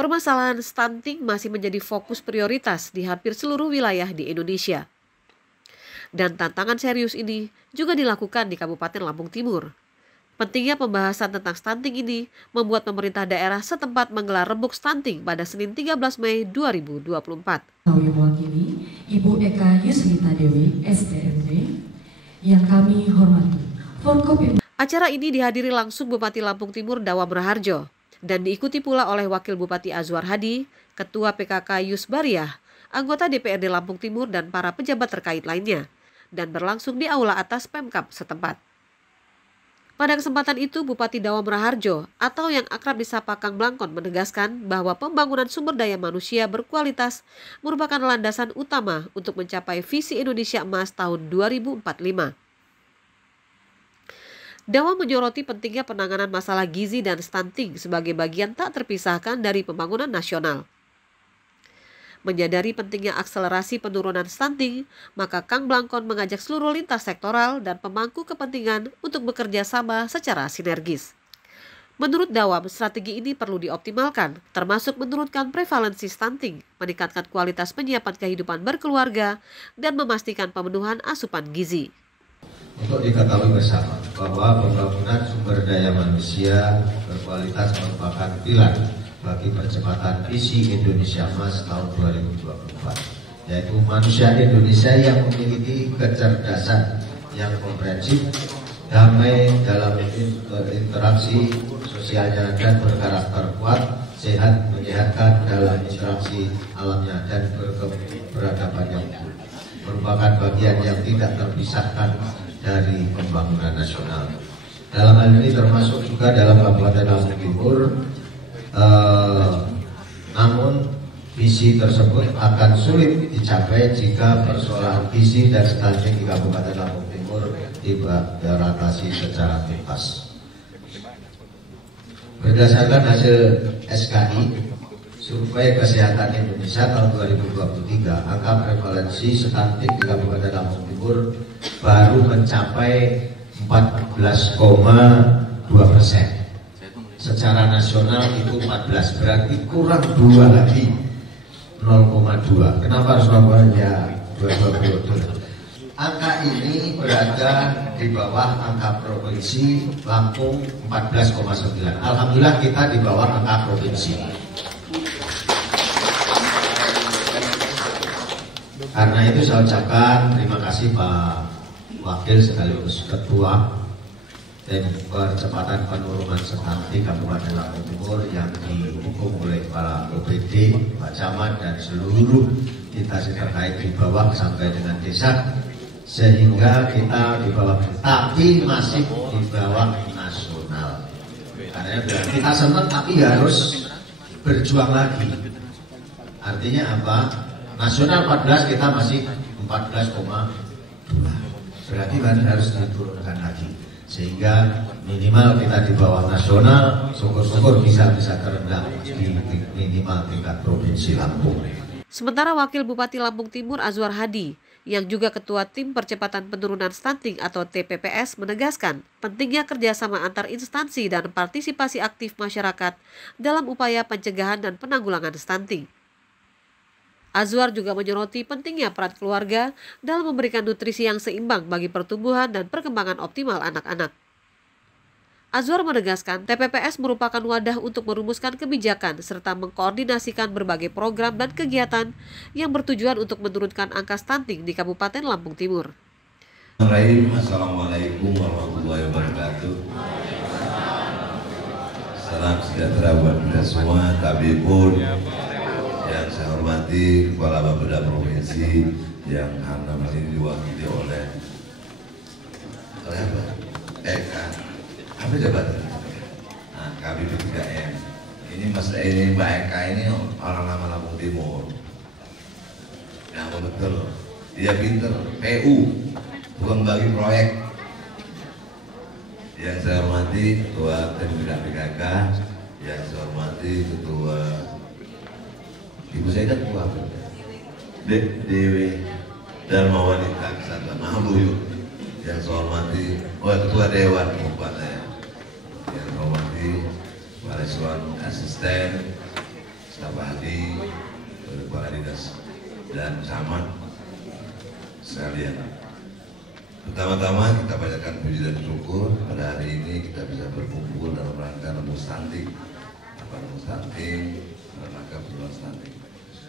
Permasalahan stunting masih menjadi fokus prioritas di hampir seluruh wilayah di Indonesia. Dan tantangan serius ini juga dilakukan di Kabupaten Lampung Timur. Pentingnya pembahasan tentang stunting ini membuat pemerintah daerah setempat menggelar rembuk stunting pada Senin 13 Mei 2024. Kami mewakili Ibu Eka Yusrita Dewi, SDMD, yang kami hormati. Acara ini dihadiri langsung Bupati Lampung Timur Dawam Raharjo dan diikuti pula oleh Wakil Bupati Azwar Hadi, Ketua PKK Yus Bariah, anggota DPRD Lampung Timur dan para pejabat terkait lainnya, dan berlangsung di Aula Atas Pemkab setempat. Pada kesempatan itu, Bupati Dawam Raharjo atau yang akrab disapa Kang Blangkon menegaskan bahwa pembangunan sumber daya manusia berkualitas merupakan landasan utama untuk mencapai visi Indonesia Emas tahun 2045. Dawam menyoroti pentingnya penanganan masalah gizi dan stunting sebagai bagian tak terpisahkan dari pembangunan nasional. Menyadari pentingnya akselerasi penurunan stunting, maka Kang Blangkon mengajak seluruh lintas sektoral dan pemangku kepentingan untuk bekerja sama secara sinergis. Menurut Dawam, strategi ini perlu dioptimalkan, termasuk menurunkan prevalensi stunting, meningkatkan kualitas penyiapan kehidupan berkeluarga, dan memastikan pemenuhan asupan gizi. Untuk diketahui bersama bahwa pembangunan sumber daya manusia berkualitas merupakan pilar bagi percepatan visi Indonesia Emas tahun 2024, yaitu manusia Indonesia yang memiliki kecerdasan yang komprehensif, damai dalam interaksi sosialnya dan berkarakter kuat, sehat menyehatkan dalam interaksi alamnya dan berkeberadaban yang merupakan bagian yang tidak terpisahkan dari pembangunan nasional. Dalam hal ini termasuk juga dalam Kabupaten Lampung Timur, namun visi tersebut akan sulit dicapai jika persoalan gizi dan stunting di Kabupaten Lampung Timur tidak teratasi secara tuntas. Berdasarkan hasil SKI Survei Kesehatan Indonesia tahun 2023, angka prevalensi stunting di Kabupaten Lampung Timur baru mencapai 14,2%. Secara nasional itu 14, berarti kurang 2 lagi, 0,2. Kenapa harus ya 22? Angka ini berada di bawah angka provinsi Lampung 14,9. Alhamdulillah kita di bawah angka provinsi. Karena itu saya ucapkan terima kasih Pak Wakil sekaligus Ketua dan percepatan penurunan stunting Kabupaten Lampung Timur yang didukung oleh para OPD, Pak Camat dan seluruh instansi terkait di bawah sampai dengan desa, sehingga kita di bawah, tapi masih di bawah nasional. Karena kita senang tapi harus berjuang lagi. Artinya apa? Nasional 14, kita masih 14,2. Berarti harus diturunkan lagi. Sehingga minimal kita di bawah nasional, syukur-syukur bisa terendah di minimal tingkat provinsi Lampung. Sementara Wakil Bupati Lampung Timur Azwar Hadi, yang juga Ketua Tim Percepatan Penurunan Stunting atau TPPS, menegaskan pentingnya kerjasama antar instansi dan partisipasi aktif masyarakat dalam upaya pencegahan dan penanggulangan stunting. Azwar juga menyoroti pentingnya peran keluarga dalam memberikan nutrisi yang seimbang bagi pertumbuhan dan perkembangan optimal anak-anak. Azwar menegaskan TPPS merupakan wadah untuk merumuskan kebijakan serta mengkoordinasikan berbagai program dan kegiatan yang bertujuan untuk menurunkan angka stunting di Kabupaten Lampung Timur. Assalamualaikum warahmatullahi wabarakatuh. Salam sejahtera buat kita semua, Tabibun. Yang saya hormati Kepala Bapeda Provinsi yang nama ini diwakili oleh apa? Eka. Apa jabatan? Nah, KBP 3M. Ini Mbak Eka ini orang lama Lampung Timur. Ya betul. Dia pinter. PU, bukan bagi proyek. Yang saya hormati Ketua Tim PKK, yang saya hormati Ketua Ibu saya kan Ketua Dewi Dharma Wanita Kesatuan Mahluyuk, yang saya hormati Ketua Dewan Kabupaten, yang saya hormati para asisten Bapak Hadi, Kepala Dinas dan camat sekalian. Pertama-tama kita panjatkan puji dan syukur pada hari ini kita bisa berkumpul dalam rangka rembuk stunting, dalam rangka penurunan stunting.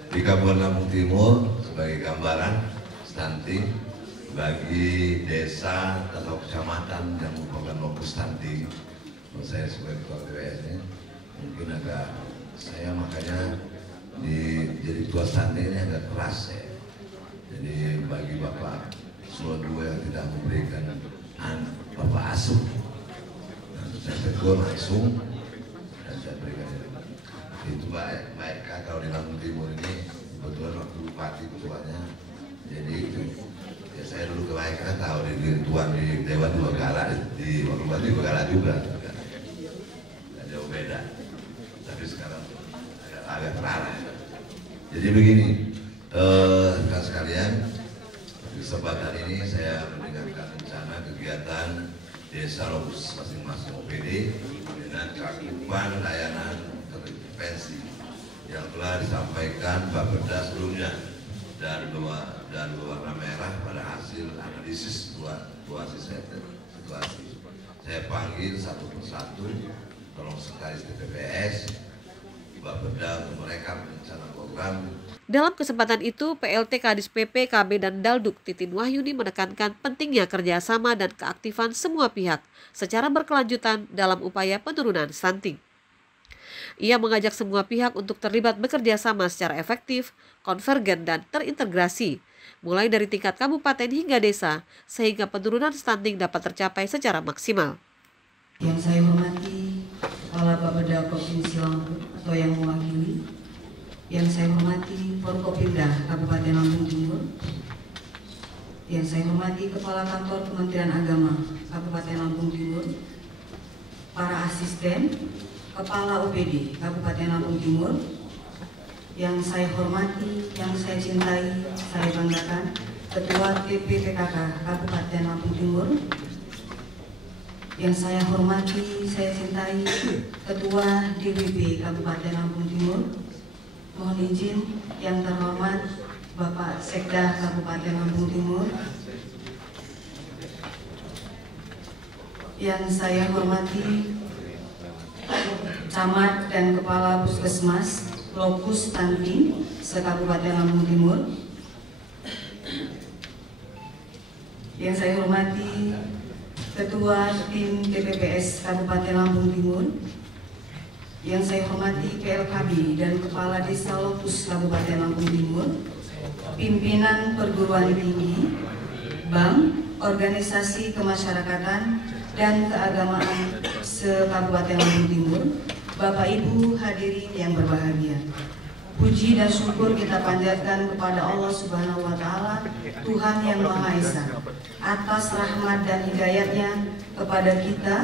Di Kabupaten Lampung Timur sebagai gambaran stunting bagi desa atau kecamatan yang merupakan lokus stunting. Menurut saya sebagai ketua TPS-nya mungkin agak saya makanya jadi ketua stunting ini agak keras ya. Jadi bagi Bapak Eselon 2 yang tidak memberikan Bapak asuh, saya tegur langsung dan saya berikan itu baik kalau di Lampung Timur ini kebetulan waktu bupati ketuanya, jadi itu ya saya dulu kebaikan tahu di tuan di Dewan dua kala di waktu bupati dua kala juga, nggak jauh beda, tapi sekarang agak terarah. Jadi begini, rekan sekalian. Kesempatan ini saya mendengarkan rencana kegiatan desa lokus masing-masing OPD dengan cakupan layanan intervensi yang telah disampaikan Bapeda sebelumnya dan berwarna merah pada hasil analisis situasi. Saya panggil satu persatu, tolong sekali TPPS, Bapeda untuk merekam rencana program. Dalam kesempatan itu, PLT Kadis PP, KB, dan Dalduk Titin Wahyuni menekankan pentingnya kerjasama dan keaktifan semua pihak secara berkelanjutan dalam upaya penurunan stunting. Ia mengajak semua pihak untuk terlibat bekerja sama secara efektif, konvergen, dan terintegrasi, mulai dari tingkat kabupaten hingga desa, sehingga penurunan stunting dapat tercapai secara maksimal. Yang saya hormati Kepala Bapeda Provinsi Lampung atau yang mewakili, yang saya hormati Forkopimda Kabupaten Lampung Timur, yang saya hormati Kepala Kantor Kementerian Agama Kabupaten Lampung Timur, para asisten, Kepala OPD Kabupaten Lampung Timur, yang saya hormati, yang saya cintai, saya banggakan, Ketua TPPKK Kabupaten Lampung Timur, yang saya hormati, saya cintai, Ketua DPP Kabupaten Lampung Timur. Mohon izin yang terhormat Bapak Sekda Kabupaten Lampung Timur, yang saya hormati Camat dan Kepala Puskesmas Lokus Stunting se-Kabupaten Lampung Timur, yang saya hormati Ketua Tim TPPS Kabupaten Lampung Timur, yang saya hormati PLKB dan Kepala Desa Lokus Kabupaten Lampung Timur, pimpinan perguruan tinggi, bank, organisasi kemasyarakatan, dan keagamaan se-Kabupaten Lampung Timur, Bapak Ibu hadirin yang berbahagia. Puji dan syukur kita panjatkan kepada Allah Subhanahu wa Ta'ala, Tuhan yang Maha Esa, atas rahmat dan hidayatnya kepada kita.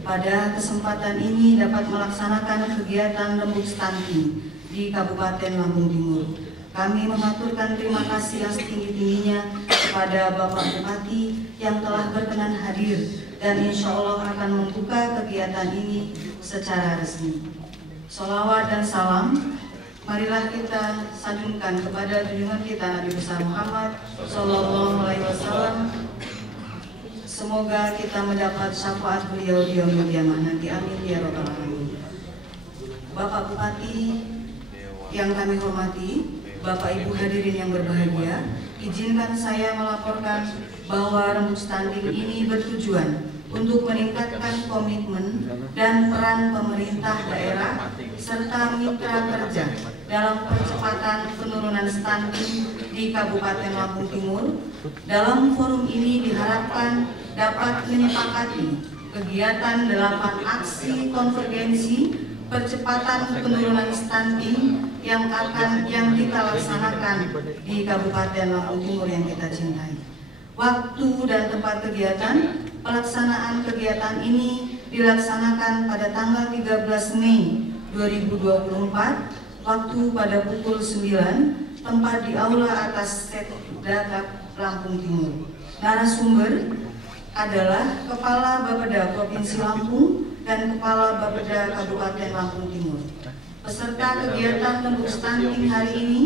Pada kesempatan ini dapat melaksanakan kegiatan rembuk stunting di Kabupaten Lampung Timur. Kami mengaturkan terima kasih yang setinggi-tingginya kepada Bapak Bupati yang telah berkenan hadir dan insya Allah akan membuka kegiatan ini secara resmi. Sholawat dan salam, marilah kita sanjungkan kepada junjungan kita Nabi besar Muhammad Sallallahu Alaihi Wasallam. Semoga kita mendapat syafaat beliau di yaumil qiyamah nanti, amin ya rabbal alamin. Bapak Bupati yang kami hormati, Bapak Ibu hadirin yang berbahagia, izinkan saya melaporkan bahwa rembuk stunting ini bertujuan untuk meningkatkan komitmen dan peran pemerintah daerah serta mitra kerja dalam percepatan penurunan stunting di Kabupaten Lampung Timur. Dalam forum ini diharapkan dapat menyepakati kegiatan 8 aksi konvergensi percepatan penurunan stunting yang kita laksanakan di Kabupaten Lampung Timur yang kita cintai. Waktu dan tempat kegiatan, pelaksanaan kegiatan ini dilaksanakan pada tanggal 13 Mei 2024, waktu pada pukul 9, tempat di Aula Atas Setda Lampung Timur. Narasumber adalah Kepala Bapeda Provinsi Lampung dan Kepala Bapeda Kabupaten Lampung Timur. Peserta kegiatan tembuk stunting hari ini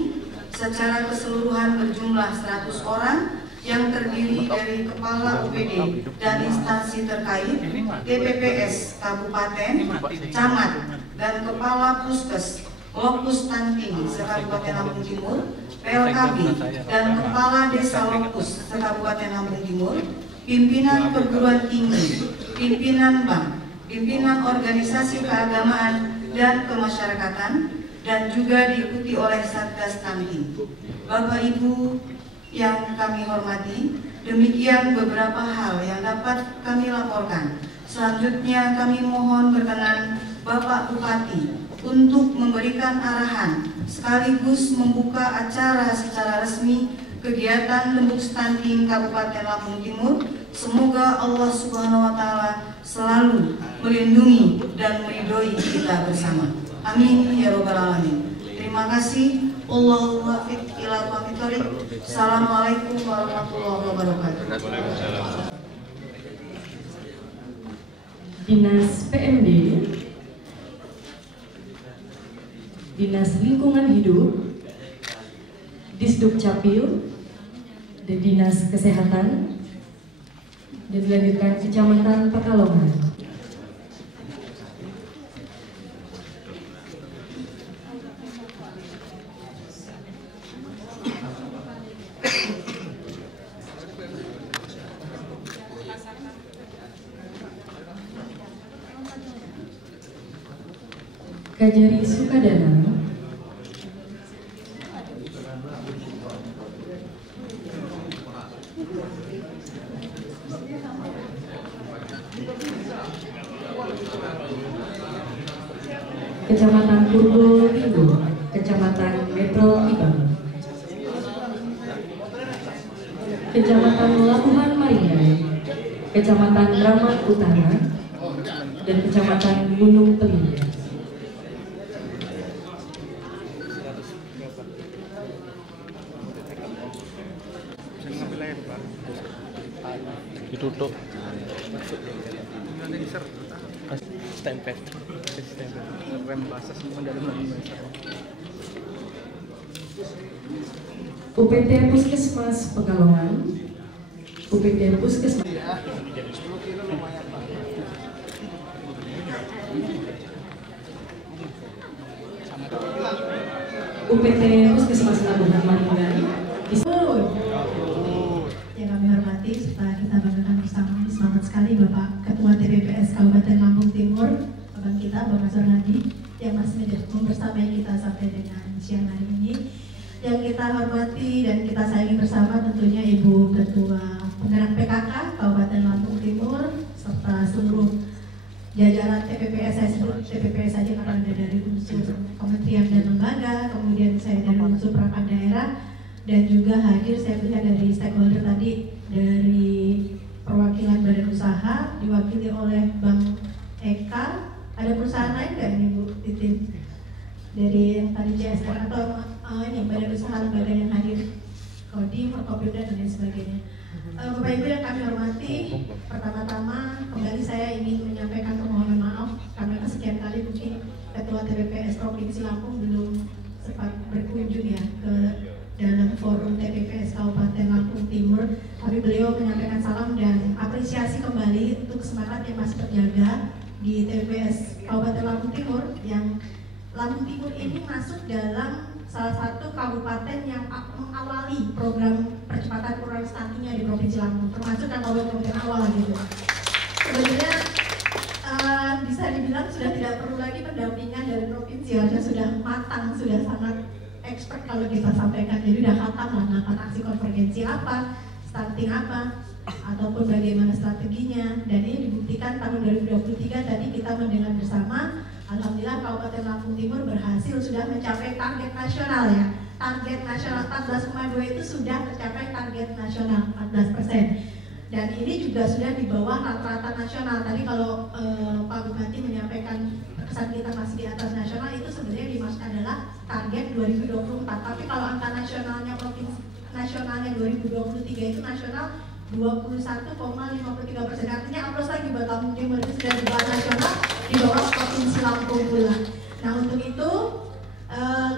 secara keseluruhan berjumlah 100 orang yang terdiri dari Kepala UPD dan instansi terkait, TPPS Kabupaten, Camat, dan Kepala Puskes, Lokus Stunting se-Kabupaten Lampung Timur, PLKB, dan Kepala Desa Lokus se-Kabupaten Lampung Timur, pimpinan perguruan tinggi, pimpinan bank, pimpinan organisasi keagamaan dan kemasyarakatan, dan juga diikuti oleh Satgas Stunting. Bapak Ibu yang kami hormati, demikian beberapa hal yang dapat kami laporkan. Selanjutnya kami mohon berkenan Bapak Bupati untuk memberikan arahan sekaligus membuka acara secara resmi kegiatan tembuk stunting Kabupaten Lampung Timur. Semoga Allah Subhanahu wa Ta'ala selalu melindungi dan meridhoi kita bersama. Amin ya robbal alamin. Terima kasih. Allahu muwaffiq ila aqwamit thoriq. Assalamualaikum warahmatullahi wabarakatuh. Dinas PMD, Dinas Lingkungan Hidup, Disduk Capil, dan Dinas Kesehatan, dan dilanjutkan Kecamatan Pekalongan. Kajari Sukadana, Kecamatan Purbo Timur, Kecamatan Metro Ibang, Kecamatan Labuhan Maringgai, Kecamatan Kramat Utara, dan Kecamatan Gunung Teliga. Ditutup stempel rem basah semua dalam bahasa. UPT Puskesmas Pekalongan, UPT Puskesmas UPT Puskesmas Labuhan Maringgai. Yang kami hormati serta kita banggakan bersama, selamat sekali Bapak Ketua TPPS Kabupaten Lampung Timur, Abang kita Bang Azwar Hadi, yang masih membersamai kita sampai dengan siang hari ini. Yang kita hormati dan kita sayangi bersama tentunya Ibu Ketua Penggerak PKK Kabupaten Lampung Timur serta seluruh jajaran TPPS. Saya sebut TPPS saja karena ada dari unsur kementerian dan lembaga, kemudian saya dari unsur perangkat daerah, dan juga hadir saya melihat dari stakeholder tadi dari perwakilan badan usaha diwakili oleh Bang Eka. Ada perusahaan lain nggak ini Bu Titin dari yang tadi CSR atau ini badan usaha lembaga yang hadir, Kodim, Forkopimda dan lain sebagainya. Bapak Ibu yang kami hormati, pertama-tama kembali saya ingin menyampaikan permohonan maaf karena kesekian kali mungkin Ketua TPPS Provinsi Lampung belum sempat berkunjung ya ke dalam forum TPPS Kabupaten Lampung Timur, tapi beliau menyampaikan salam dan apresiasi kembali untuk semangat yang masih terjaga di TPPS Kabupaten Lampung Timur, yang Lampung Timur ini masuk dalam salah satu kabupaten yang mengawali program percepatan penurunan stuntingnya di Provinsi Lampung, termasuk yang kabupaten awal gitu. Sebenarnya bisa dibilang sudah tidak perlu lagi pendampingan dari provinsi, harusnya sudah matang, sudah sangat expert kalau kita sampaikan, jadi udah khatam lah melakukan aksi konvergensi apa, stunting apa, ataupun bagaimana strateginya. Dan ini dibuktikan tahun 2023 tadi kita mendengar bersama, alhamdulillah Kabupaten Lampung Timur berhasil sudah mencapai target nasional ya. Target nasional 14,2 itu sudah tercapai target nasional 14%. Dan ini juga sudah di bawah rata-rata nasional. Tadi kalau Pak Bupati menyampaikan kesan kita masih di atas nasional, itu sebenarnya dimaksud adalah target 2024. Tapi kalau angka nasionalnya provinsi nasionalnya 2023 itu nasional 21,53%. Artinya aplaus lagi buat Lampung Timur, itu sudah di bawah nasional, di bawah provinsi Lampung pula. Nah untuk itu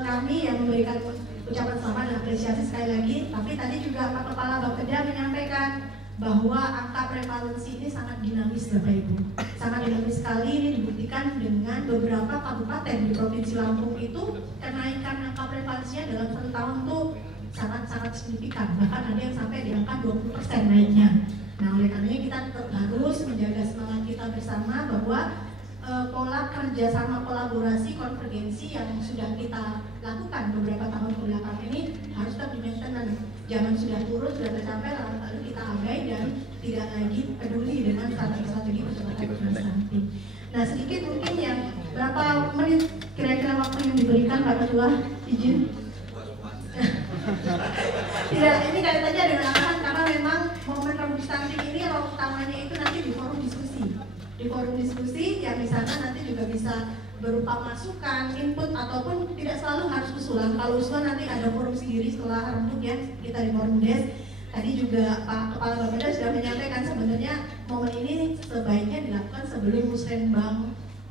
kami yang memberikan ucapan selamat dan apresiasi sekali lagi. Tapi tadi juga Pak Kepala Bapeda menyampaikan bahwa angka prevalensi ini sangat dinamis Bapak Ibu. Sangat dinamis sekali, ini dibuktikan dengan beberapa kabupaten di Provinsi Lampung itu kenaikan angka prevalensinya dalam 1 tahun tuh sangat-sangat signifikan. Bahkan ada yang sampai di angka 20% naiknya. Nah oleh karenanya kita tetap harus menjaga semangat kita bersama bahwa pola kerjasama, kolaborasi, konvergensi yang sudah kita lakukan beberapa tahun kebelakang ini harus tetap di-maintain. Jangan sudah turun, sudah tercapai, lalu kita abai dan tidak lagi peduli dengan strategi percepatan stunting. Nah sedikit mungkin yang berapa menit kira-kira waktu yang diberikan Pak Ketua, izin. Tidak, ini kaitannya dengan arahan karena memang momen rembuk stunting ini role utamanya itu nanti di forum diskusi. Di forum diskusi yang di sana nanti juga bisa berupa masukan, input ataupun tidak selalu harus usulan. Kalau usulan nanti ada forum sendiri setelah rembuk ya, kita di forum desk. Tadi juga Pak Kepala Bapeda sudah menyampaikan sebenarnya momen ini sebaiknya dilakukan sebelum musrenbang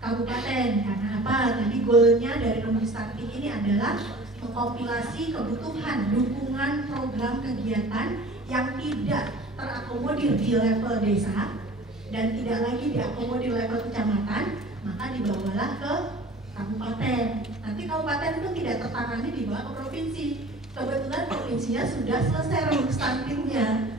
kabupaten. Karena apa? Tadi goalnya dari rembuk stunting ini adalah mengkompilasi kebutuhan dukungan program kegiatan yang tidak terakomodir di level desa dan tidak lagi diakomodir level kecamatan, maka dibawalah ke kabupaten. Nanti kabupaten itu tidak tertangani dibawa ke provinsi. Kebetulan provinsinya sudah selesai rembuk stuntingnya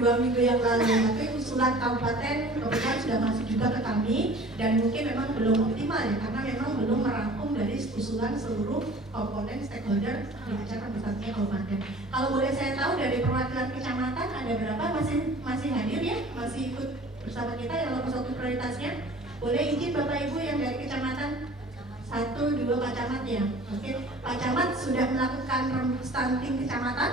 dua minggu yang lalu, tapi usulan kabupaten kebetulan sudah masuk juga ke kami dan mungkin memang belum optimal ya, karena memang belum merangkum dari usulan seluruh komponen stakeholder di acara besarnya kabupaten. Kalau boleh saya tahu dari perwakilan kecamatan ada berapa masih hadir ya, masih ikut bersama kita yang nomor 1 prioritasnya? Boleh izin Bapak Ibu yang dari kecamatan 1, 2 Pak Camat ya. Oke, Pak Camat sudah melakukan rembuk stunting kecamatan?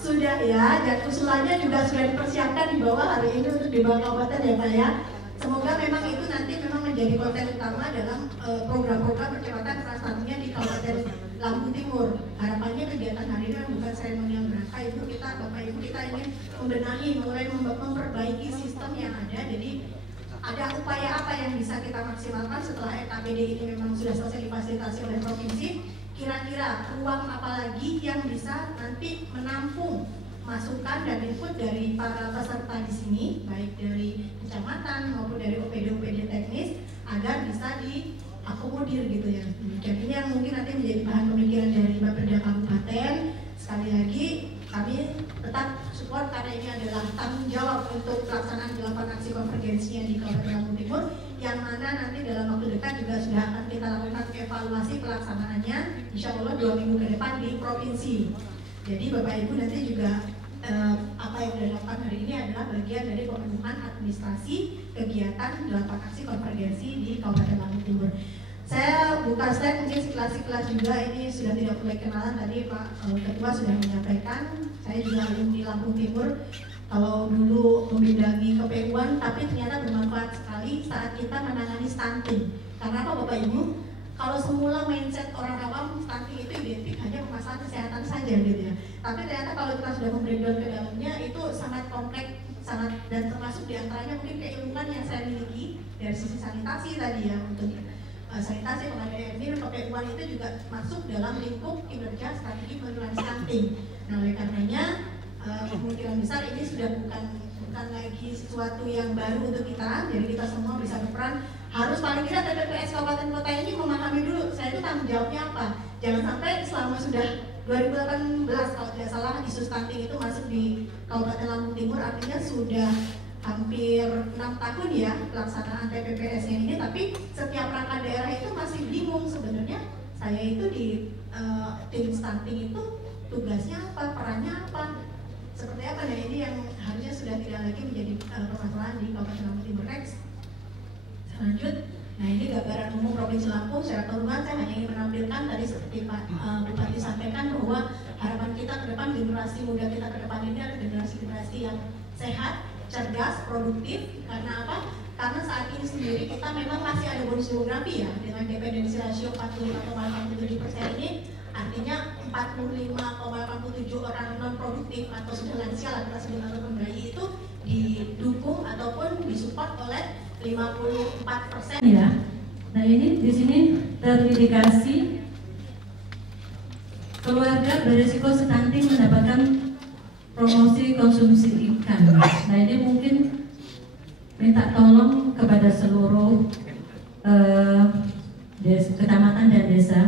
Sudah ya, dan usulannya juga sudah dipersiapkan di bawah hari ini untuk dibawa kabupaten ya Pak ya. Semoga memang itu nanti memang menjadi konten utama dalam program-program percepatan stuntingnya di Kabupaten Lampung Timur. Harapannya kegiatan hari ini bukan seremonial berapa Ibu, kita Bapak Ibu kita ingin membenahi, mulai memperbaiki sistem yang ada. Jadi ada upaya apa yang bisa kita maksimalkan setelah RKPD ini memang sudah selesai difasilitasi oleh provinsi. Kira-kira ruang apa lagi yang bisa nanti menampung masukan dan input dari para peserta di sini, baik dari kecamatan maupun dari OPD teknis, agar bisa diakomodir gitu ya. Demikian ini yang mungkin nanti menjadi bahan pemikiran dari Bapeda Kabupaten. Sekali lagi kami tetap support karena ini adalah tanggung jawab untuk pelaksanaan 8 aksi konvergensinya di Kabupaten Lampung Timur, yang mana nanti dalam waktu dekat juga sudah akan kita lakukan evaluasi pelaksanaannya insya Allah 2 minggu ke depan di provinsi. Jadi Bapak Ibu nanti juga apa yang dilakukan hari ini adalah bagian dari pemenuhan administrasi kegiatan 8 aksi konvergensi di Kabupaten Lampung Timur. Saya buka slide mungkin sekilas juga, ini sudah tidak perlu kenalan, tadi Pak Ketua sudah menyampaikan. Saya juga alumni Lampung Timur. Kalau dulu membidangi kePU-an, tapi ternyata bermanfaat sekali saat kita menangani stunting. Karena apa Bapak Ibu? Kalau semula mindset orang awam stunting itu identik hanya permasalahan kesehatan saja gitu ya. Tapi ternyata kalau kita sudah membreakdown ke dalamnya itu sangat kompleks, sangat, dan termasuk diantaranya mungkin keilmuan yang saya miliki dari sisi sanitasi tadi ya, untuk sanitasi pengadaan air kePU-an itu juga masuk dalam lingkup kinerja strategi penurunan stunting. Nah oleh karenanya kemungkinan besar ini sudah bukan lagi sesuatu yang baru untuk kita, jadi kita semua bisa berperan. Harus paling tidak TPPS kabupaten kota ini memahami dulu saya itu tanggung jawabnya apa. Jangan sampai selama sudah 2018 kalau tidak salah isu stunting itu masuk di Kabupaten Lampung Timur, artinya sudah hampir 6 tahun ya pelaksanaan TPPS-nya ini, tapi setiap perangkat daerah itu masih bingung sebenarnya saya itu di tim stunting itu tugasnya apa, perannya apa, seperti apa. Nah ini yang harusnya sudah tidak lagi menjadi permasalahan di Kabupaten Lampung Timur. Next. Lanjut. Nah ini gambaran umum Provinsi Lampung secara keseluruhan. Saya hanya ingin menampilkan tadi seperti Pak Bupati sampaikan bahwa harapan kita ke depan, generasi muda kita ke depan ini adalah generasi yang sehat, cerdas, produktif. Karena apa? Karena saat ini sendiri kita memang masih ada bonus demografi ya, dengan dependensi rasio 45,87% ini, artinya 45,87 orang non produktif atau sudah lansia lah kita sebut atau bayi itu didukung ataupun disupport oleh 54% ya. Nah ini di sini terindikasi keluarga berisiko stunting mendapatkan promosi konsumsi ikan. Nah ini mungkin minta tolong kepada seluruh kecamatan dan desa,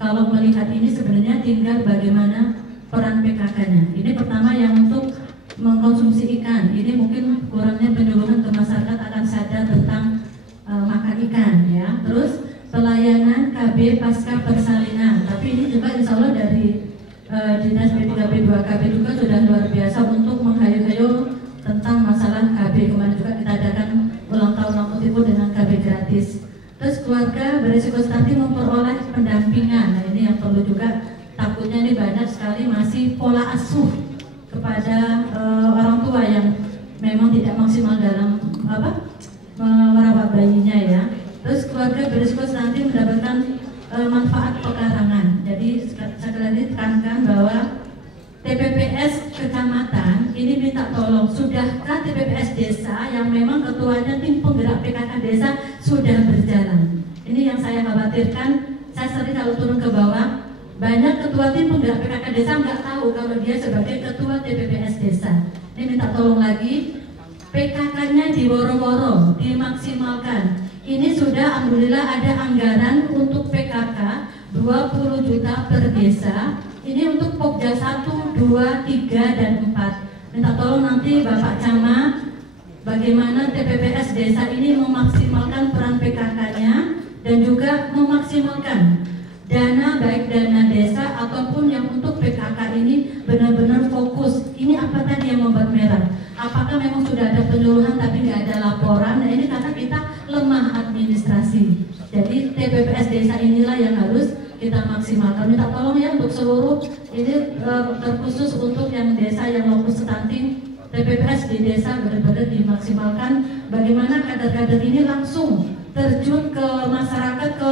kalau melihat ini sebenarnya tinggal bagaimana peran PKK-nya. Ini pertama yang untuk mengkonsumsi ikan, ini mungkin kurangnya penyuluhan ke masyarakat akan sadar tentang makan ikan ya. Terus pelayanan KB pasca persalinan, tapi ini juga insya Allah dari Dinas P3P2KB juga sudah luar biasa untuk menghayu-hayu tentang masalah KB. Kemarin juga kita adakan ulang tahun Lampung Timur dengan KB gratis. Terus keluarga berisiko stunting memperoleh pendampingan. Nah ini yang perlu juga, takutnya ini banyak sekali masih pola asuh kepada orang tua yang memang tidak maksimal dalam merawat bayinya ya. Terus keluarga berisiko stunting mendapatkan manfaat pekarangan. Jadi sekali lagi tekankan bahwa TPPS kecamatan ini minta tolong, sudahkah TPPS desa yang memang ketuanya tim penggerak PKK desa sudah berjalan? Ini yang saya khawatirkan. Saya sering kalau turun ke bawah, banyak ketua tim penggerak PKK desa nggak tahu kalau dia sebagai ketua TPPS desa. Ini minta tolong lagi, PKK-nya diworo-woro, dimaksimalkan. Ini sudah alhamdulillah ada anggaran untuk PKK 20 juta per desa. Ini untuk Pokja 1, 2, 3, dan 4. Minta tolong nanti Bapak Camat, bagaimana TPPS desa ini memaksimalkan peran PKK-nya dan juga memaksimalkan dana, baik dana desa ataupun yang untuk PKK ini benar-benar fokus. Ini apa tadi yang membuat merah? Apakah memang sudah ada penyuluhan tapi nggak ada laporan? Nah ini karena kita lemah administrasi. Jadi TPPS desa inilah yang harus kita maksimalkan. Minta tolong ya untuk seluruh ini terkhusus untuk yang desa yang lokus stunting, TPPS di desa benar-benar dimaksimalkan. Bagaimana kader-kader ini langsung terjun ke masyarakat, ke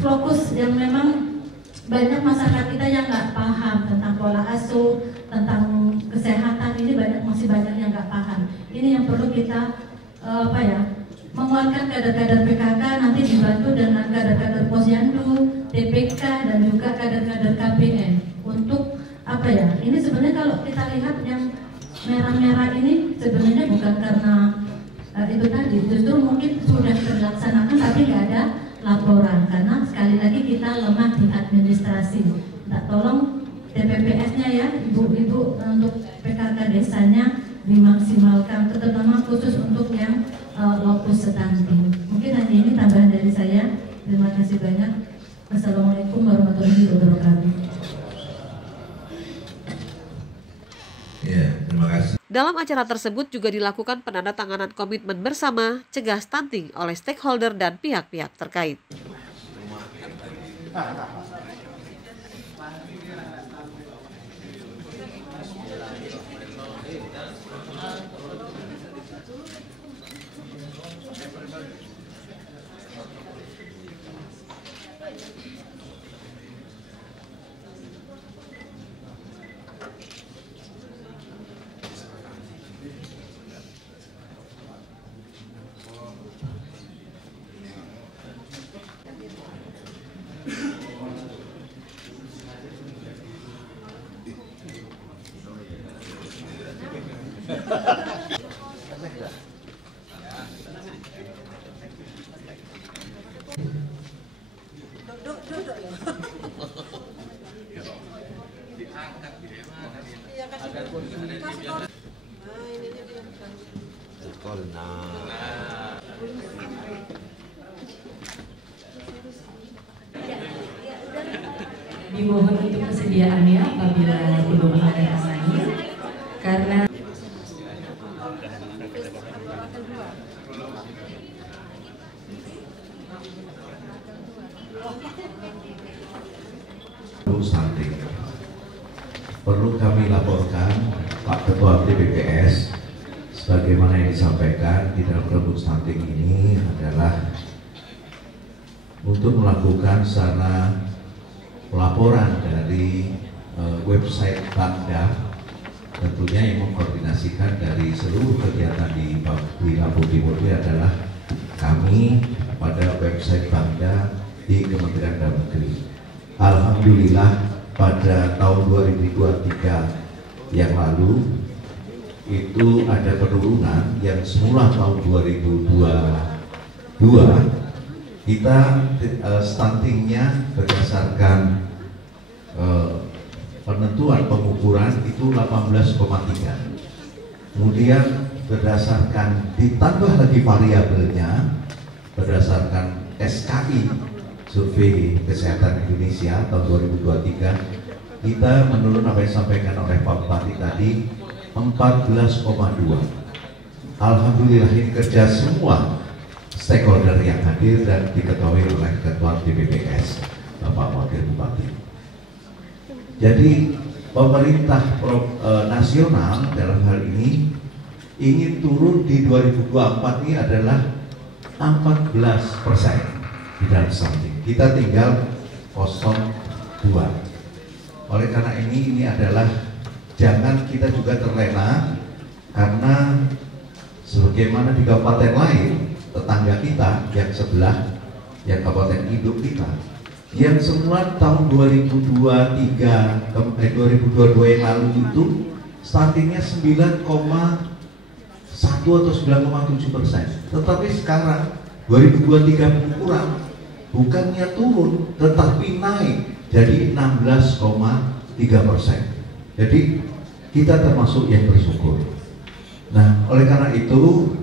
fokus yang memang banyak masyarakat kita yang nggak paham tentang pola asuh, tentang kesehatan. Ini masih banyak yang nggak paham. Ini yang perlu kita menguatkan kader-kader PKK, nanti dibantu dengan kader-kader Posyandu, TPK, dan juga kader-kader KPN untuk ini sebenarnya kalau kita lihat yang merah-merah ini sebenarnya bukan karena itu tadi, justru mungkin sudah terlaksanakan tapi nggak ada laporan, karena sekali lagi kita lemah di administrasi. Minta tolong TPPS-nya ya, ibu-ibu untuk PKK desanya dimaksimalkan, terutama khusus untuk yang lokus stunting. Mungkin hanya ini tambahan dari saya. Terima kasih banyak. Assalamualaikum warahmatullahi wabarakatuh. Ya, terima kasih. Dalam acara tersebut juga dilakukan penandatanganan komitmen bersama cegah stunting oleh stakeholder dan pihak-pihak terkait. Dimohon untuk kesediaannya apabila belum ada rasanya, karena stunting perlu kami laporkan Pak Ketua TPPS, sebagaimana yang disampaikan di dalam kelompok stunting ini adalah untuk melakukan secara laporan dari website Bangda, tentunya yang mengkoordinasikan dari seluruh kegiatan di Lampung Timur itu adalah kami pada website Bangda di Kementerian Dalam Negeri. Alhamdulillah pada tahun 2023 yang lalu itu ada penurunan yang semula tahun 2022 kita stuntingnya berdasarkan penentuan pengukuran itu 18,3. Kemudian berdasarkan ditambah lagi variabelnya berdasarkan SKI Survei Kesehatan Indonesia tahun 2023 kita menurun apa yang disampaikan oleh Pak Bupati tadi 14,2. Alhamdulillah ini kerja semua stakeholder yang hadir dan diketahui oleh Ketua TPPS Bapak Wakil Bupati. Jadi pemerintah nasional dalam hal ini ingin turun di 2024 ini adalah 14% di dalam stunting. Kita tinggal 0,2. Oleh karena ini adalah jangan kita juga terlena karena sebagaimana di kabupaten lain tetangga kita yang sebelah yang kabupaten induk kita yang semua tahun 2022 yang lalu itu stuntingnya 9,1 atau 9,7%. Tetapi sekarang 2023 kurang, bukannya turun tetapi naik jadi 16,3%. Jadi kita termasuk yang bersyukur. Nah, oleh karena itu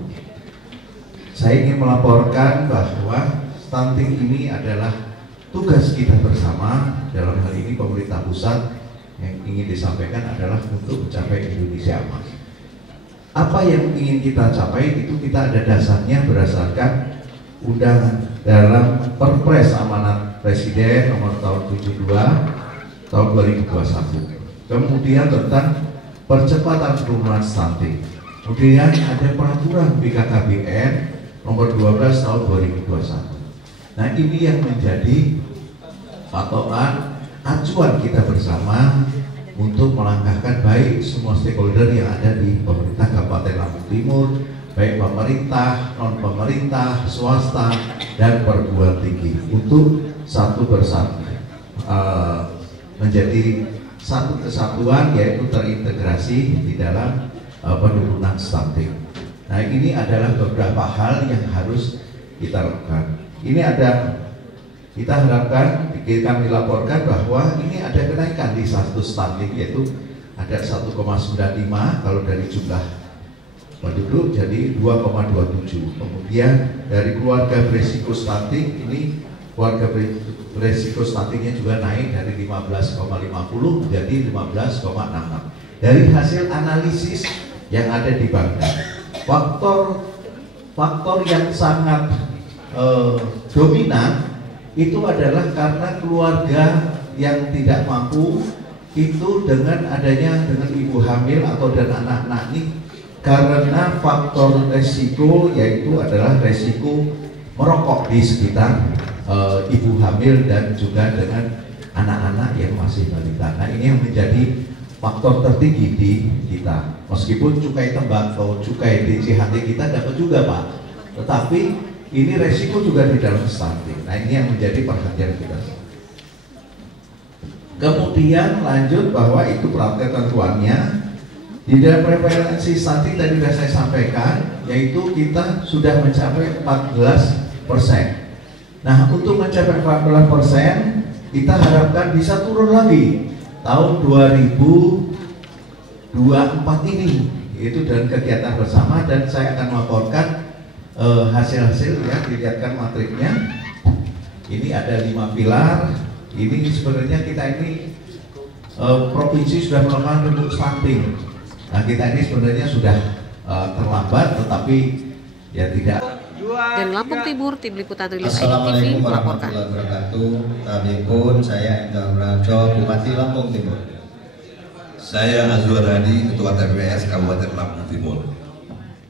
saya ingin melaporkan bahwa stunting ini adalah tugas kita bersama. Dalam hal ini pemerintah pusat yang ingin disampaikan adalah untuk mencapai Indonesia emas. Apa yang ingin kita capai itu kita ada dasarnya berdasarkan undangan dalam Perpres Amanat Presiden nomor tahun 72 tahun 2021. Kemudian tentang percepatan penurunan stunting. Kemudian ada peraturan BKKBN nomor 12 tahun 2021. Nah, ini yang menjadi patokan acuan kita bersama untuk melangkahkan baik semua stakeholder yang ada di pemerintah Kabupaten Lampung Timur, baik pemerintah, non pemerintah, swasta, dan perguruan tinggi untuk satu persatu menjadi satu kesatuan, yaitu terintegrasi di dalam penurunan stunting. Nah, ini adalah beberapa hal yang harus kita lakukan. Ini ada, kita harapkan, kami laporkan bahwa ini ada kenaikan di status stunting, yaitu ada 1,95 kalau dari jumlah penduduk jadi 2,27. Kemudian dari keluarga berisiko stunting ini keluarga berisiko stuntingnya juga naik dari 15,50 menjadi 15,66. Dari hasil analisis yang ada di Bangda, faktor yang sangat dominan itu adalah karena keluarga yang tidak mampu itu dengan ibu hamil atau dan anak-anak ini karena faktor resiko, yaitu adalah resiko merokok di sekitar ibu hamil dan juga dengan anak-anak yang masih balita. Nah, ini yang menjadi faktor tertinggi di kita. Meskipun cukai tembakau, cukai DCHT kita dapat juga, Pak, tetapi ini resiko juga di dalam stunting. Nah, ini yang menjadi perhatian kita. Kemudian lanjut bahwa itu ketentuannya di dalam prevalensi stunting tadi sudah saya sampaikan, yaitu kita sudah mencapai 14%. Nah, untuk mencapai 14%, kita harapkan bisa turun lagi tahun 2024 ini, yaitu dengan kegiatan bersama, dan saya akan melaporkan hasil-hasil ya, dilihatkan matriknya. Ini ada 5 pilar. Ini sebenarnya kita ini provinsi sudah melakukan remuk stunting. Nah, kita ini sebenarnya sudah terlambat, tetapi ya tidak. Dan Lampung Timur, Tim Liputan Rilis TV Assalamualaikum melaporkan. warahmatullahi wabarakatuh. Kami pun saya Endang Rajo, Bupati Lampung Timur. Saya Azwar Hadi, Ketua TPPS Kabupaten Lampung Timur.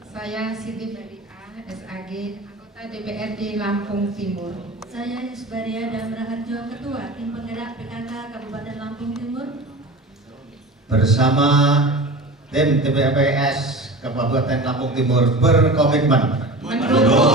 Saya Siti Melita, SAG, anggota DPRD Lampung Timur. Saya Yusbaria Damra Harjo, Ketua Tim Penggerak PKK Kabupaten Lampung Timur. Bersama tim TPPS Kabupaten Lampung Timur berkomitmen mendukung